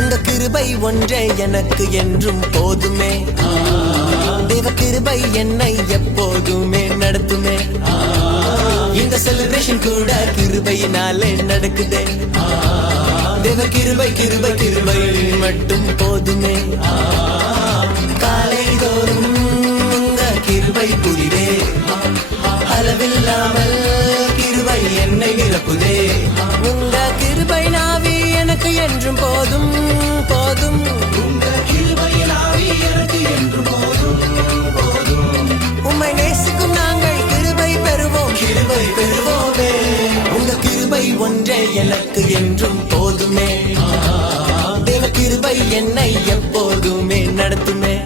உங்க கிருபை ஒன்றே எனக்கு என்றும் போதுமே. தேவ கிருபை என்னை எப்போதுமே நடத்துமே. இந்த செலிப்ரேஷன் கூட கிருபையினாலே நடக்குதே. தேவ கிருபை கிருபை கிருபை மட்டும் போதுமே. காலை தோறும் உங்க கிருபை புரிதே. அளவில்லாமல் கிருபை என்னை நிரப்புதே. உங்க கிருபை நாவி எனக்கு என்றும் போதும் போதும். உங்க கிருபை நாவி எனக்கு என்றும் போதும் போதும். உம்மை நேசிக்கும் நாங்கள் கிருபை பெறுவோம் கிருபை பெறுவோமே. உங்க கிருபை ஒன்றே எனக்கு என்றும் போதுமே. தேவ கிருபை என்னை எப்போதுமே நடத்துமே.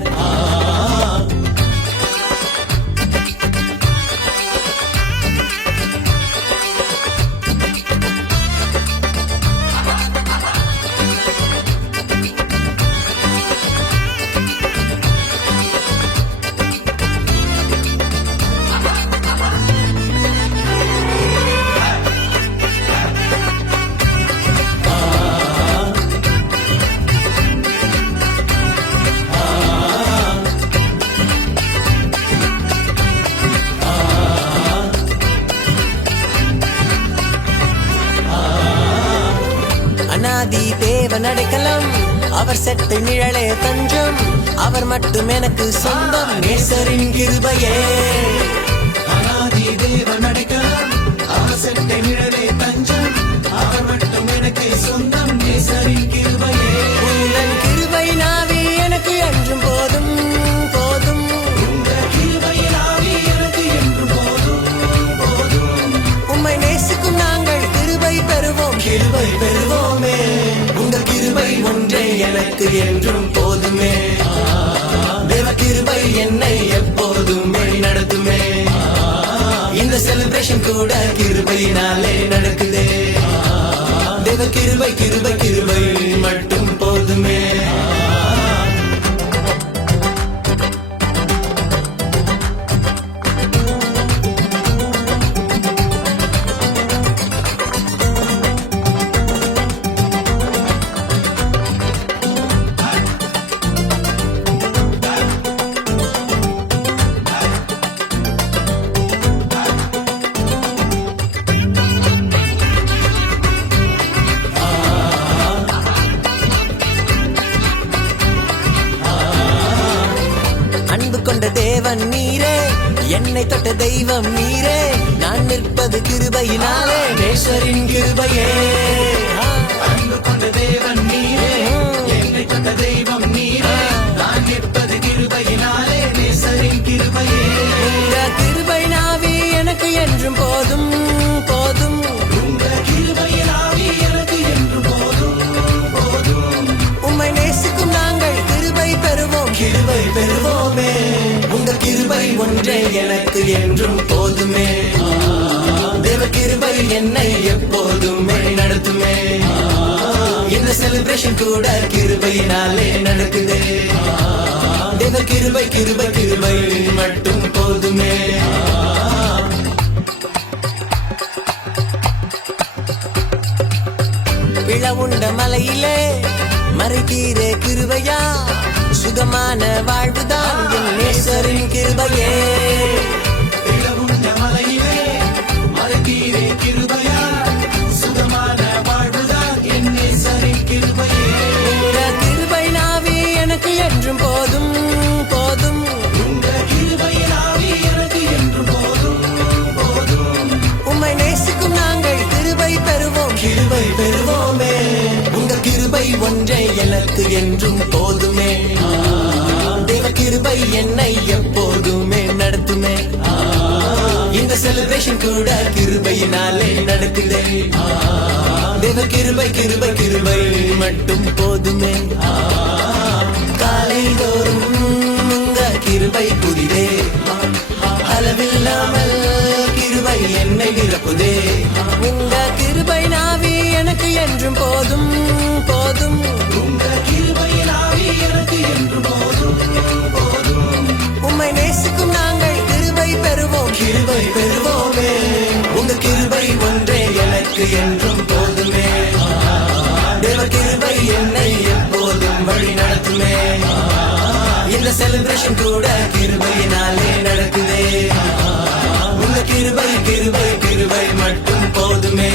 அநாதி தேவன் அடைக்கலம், அவர் செட்டை நிழலே தஞ்சம், அவர் மட்டும் எனக்கு சொந்தம் நேசரின் கிருபையே. அநாதி தேவன் அடைக்கலம், அவர் செட்டை நிழலே தஞ்சம், அவர் மட்டும் எனக்கு சொந்தம் நேசரின் கிருபையே. உந்தன் கிருபை நாவி எனக்கு என்றும் போதும் போதும். உங்க கிருபை நாவி எனக்கு என்றும் போதும் போதும். உம்மை நேசிக்கும் நாங்கள் கிருபை பெறுவோம் கிருபை பெறுவோமே. உங்க கிருபை ஒன்றே எனக்கு என்றும் போதுமே. தேவ கிருபை என்னை எப்போதுமே நடத்துமே. இந்த செலிப்ரேஷன் கூட கிருபையினாலே நடக்குதே. தேவ கிருபை கிருபை கிருபை மட்டும் போதுமே. அன்பு கொண்ட தேவன் நீரே, என்னை தொட்ட தெய்வம் நீரே. நான் நிற்பது கிருபையினாலே நேசரின் கிருபையே. அன்பு கொண்ட தேவன் நீரே, என்னை தொட்ட தெய்வம் நீரே. நான் நிற்பது கிருபையினாலே நேசரின் கிருபையே. உங்க கிருபை நாவி எனக்கு என்றும் போதும் போதும். உங்க கிருபை நாவி எனக்கு என்றும் போதும் போதும். உம்மை நேசிக்கும் நாங்கள் கிருபை பெறுவோம் கிருபை பெறுவோமே. உங்க கிருபை ஒன்றே எனக்கு என்றும் போதுமே. தேவ கிருபை என்னை எப்போதுமே நடத்துமே. இந்த செலிப்ரேஷன் கூட கிருபையினாலே நடக்குதே. தேவ கிருபை கிருபை கிருபை மட்டும் போதுமே. பிளவுண்ட மலையிலே மறைத்தீரே கிருபையா. சுகமான வாழ்வுதான் என் நேசரின் கிருபையே. பிளவுண்ட மலையிலே மறைத்தீரே கிருபையா. சுகமான வாழ்வுதான் என் நேசரின் கிருபையே. உங்க கிருபை நாவி எனக்கு என்றும் போதும் போதும். உங்க கிருபை நாவி எனக்கு என்றும் போதும் போதும். உம்மை நேசிக்கும் நாங்கள் கிருபை பெறுவோம் கிருபை பெறுவோமே. உங்க கிருபை ஒன்றே எனக்கு என்றும் போதுமே. தேவ கிருபை என்னை எப்போதுமே நடத்துமே. இந்த செலிப்ரேஷன் கூட கிருபையினாலே நடக்குதே. தேவ கிருபை கிருபை கிருபை மட்டும் போதுமே. காலை தோறும் உங்க கிருபை புரிதே. அளவில்லாமல் கிருபை என்னை நிரப்புதே. உங்க கிருபை நாவி எனக்கு என்றும் போதும் போதும். உங்க கிருபை நாவி எனக்கு என்றும் போதும் போதும். உம்மை நேசிக்கும் நாங்கள் கிருபை பெறுவோம் கிருபை பெறுவோமே. உங்க கிருபை ஒன்றே எனக்கு என்றும் போதுமே. தேவ கிருபை என்னை சர்ச்சில செலிப்ரேஷன் கூட கிருபையினாலே நடக்குதே. உங்க கிருபை கிருபை கிருபை மட்டும் போதுமே.